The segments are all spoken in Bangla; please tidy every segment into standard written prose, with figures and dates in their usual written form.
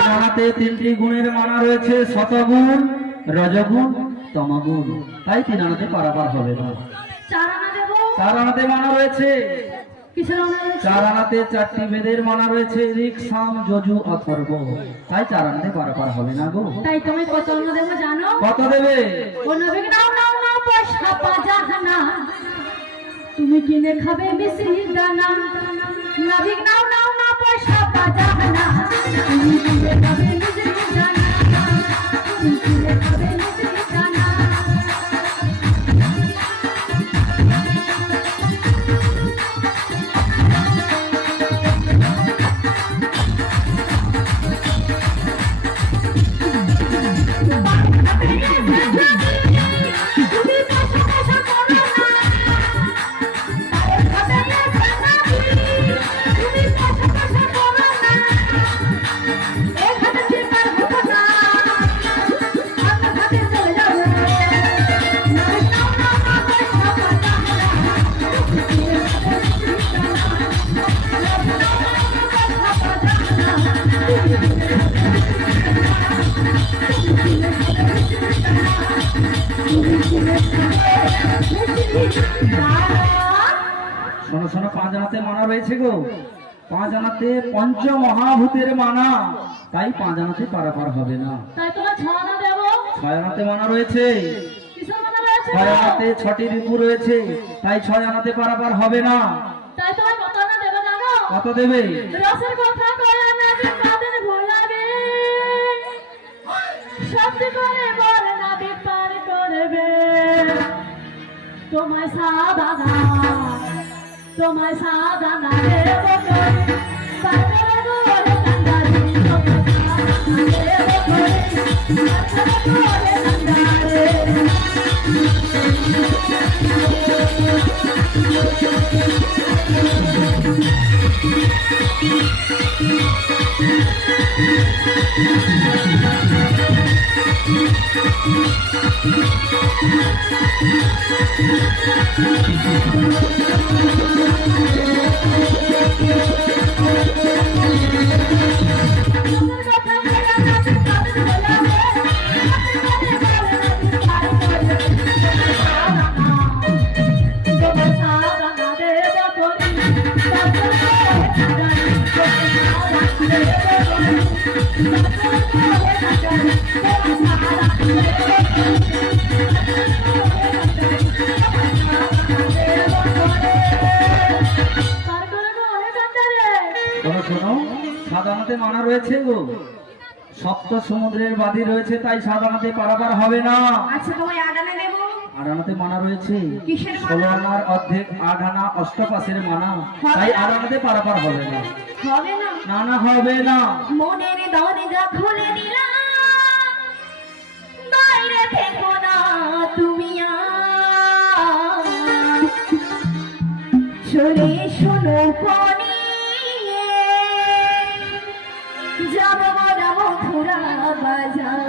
তিনানাতে তিনটি গুণের মানা রয়েছে, শতগুণ, রজগুণ, তমগুণ। তাই তিনানাতে পারাপার হবে না। চার আনাতে মানা রয়েছে, চার আনাতে চারটি বেদের মানা রয়েছে, ঋক, সাম, যজু, অথর্ব। তাই চার আনাতে পারাপার হবে না গো। তাই তুমি কত আনা দেবো জানো? কত দেবে? পয়সা পাজাহানা, তুমি কিনে খাবে মিশ্রি দানা। নাবিক নাও নাও না পয়সা পাজাহানা, তুমি কিনে খাবে মিশ্রি দানা। তুমি কিনে খাবে মিশ্রি দানা। শোনো শোনো, পাঁচ আনাতে মানা রয়েছে গো। পাঁচ আনাতে পঞ্চ মহাভূতের মানা, তাই পাঁচ আনাতে পারাপার হবে না। তাই তোমার 6 আনা দেবো। 6 আনাতে মানা রয়েছে, কিসের মানা রয়েছে? 6 আনাতে 6টি ঋতু রয়েছে, তাই 6 আনাতে পারাপার হবে না। তাই তোমার কত আনা দেবো জানো? কত দেবে? রসের কথা কয় না যে কাদের ভোলাবে, শব্দ করে বল না বিপার করবে। তোমায় সাদানা, তোমায় সাদানা দেবো করে, পাতলা করে কান্দারি। তোমায় সাদানা দেবো করে, পাতলা করে কান্দারি। সাধারণতে মানা রয়েছে গো, সপ্ত সমুদ্রের বাদী রয়েছে, তাই সাধারণতে পারাপার হবে না। আচ্ছা তোমায় আডানা দেব। আডানাতে মানা রয়েছে, কিসের মানা? 16 আনার অর্ধেক আডানা অষ্টপাশের মানা, তাই আডানাতে পারাপার হবে না। হবে না? না না, হবে না। মনের দরজা খুলে দিলাম, বাইরে থেকো না তুমি আর। চলে শোনো কোনি, যাব মোরা মথুরা বাজার,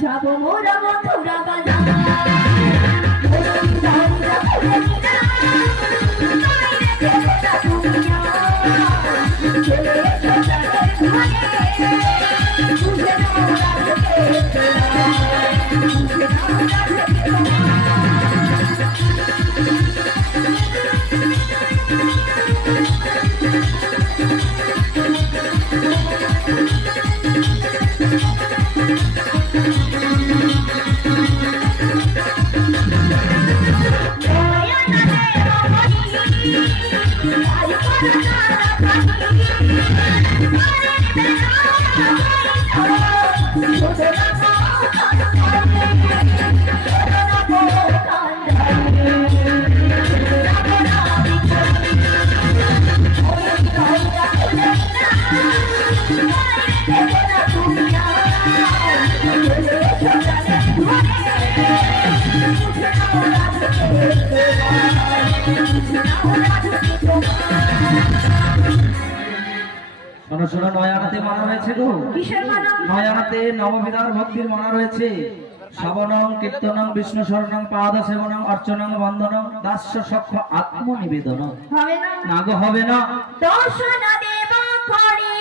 যাব মোরা মথুরা বাজার। মনের দরজা খুলে দিলাম, বাইরে থেকো না তুমি আর। চলে শোনো কোনি, বুঝে নাও রাখতে তোমায়, বুঝে নাও রাখতে তোমায়। নয় আনাতে মানা রয়েছে গো। কিসের মানা? নয় আনাতে নববিধার ভক্তির মানা রয়েছে। শ্রবণং কীর্তনং বিষ্ণু শরণং পাদ সেবনং অর্চনং বন্দনং দাস্য সখ্য আত্মনিবেদন। হবে না? না গো, হবে না। দর্শন দেব করে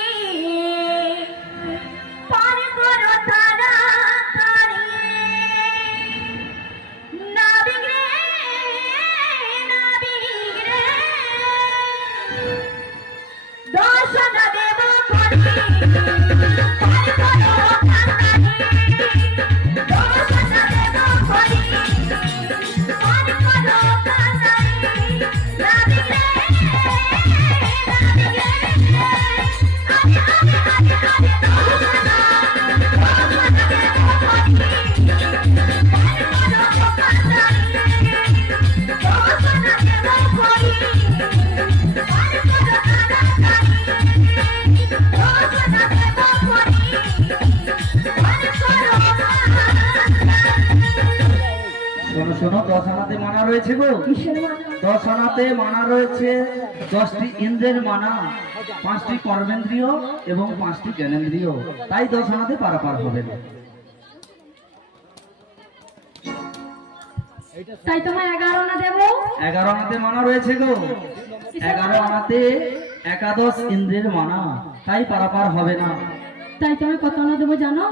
রয়েছে গো। কিসের মানা? 10 আনাতে মানা রয়েছে 10টি ইন্দ্রের মানা, 5টি কর্মেন্দ্রিয় এবং 5টি জ্ঞানেন্দ্রিয়, তাই 10 আনাতে পারাপার হবে না। তাই তোমায় 11 আনা দেবো। 11 আনাতে মানা রয়েছে গো। 11 আনাতে একাদশ ইন্দ্রের মানা, তাই পারাপার হবে না। তাই তোমায় কত আনা দেবো জানো?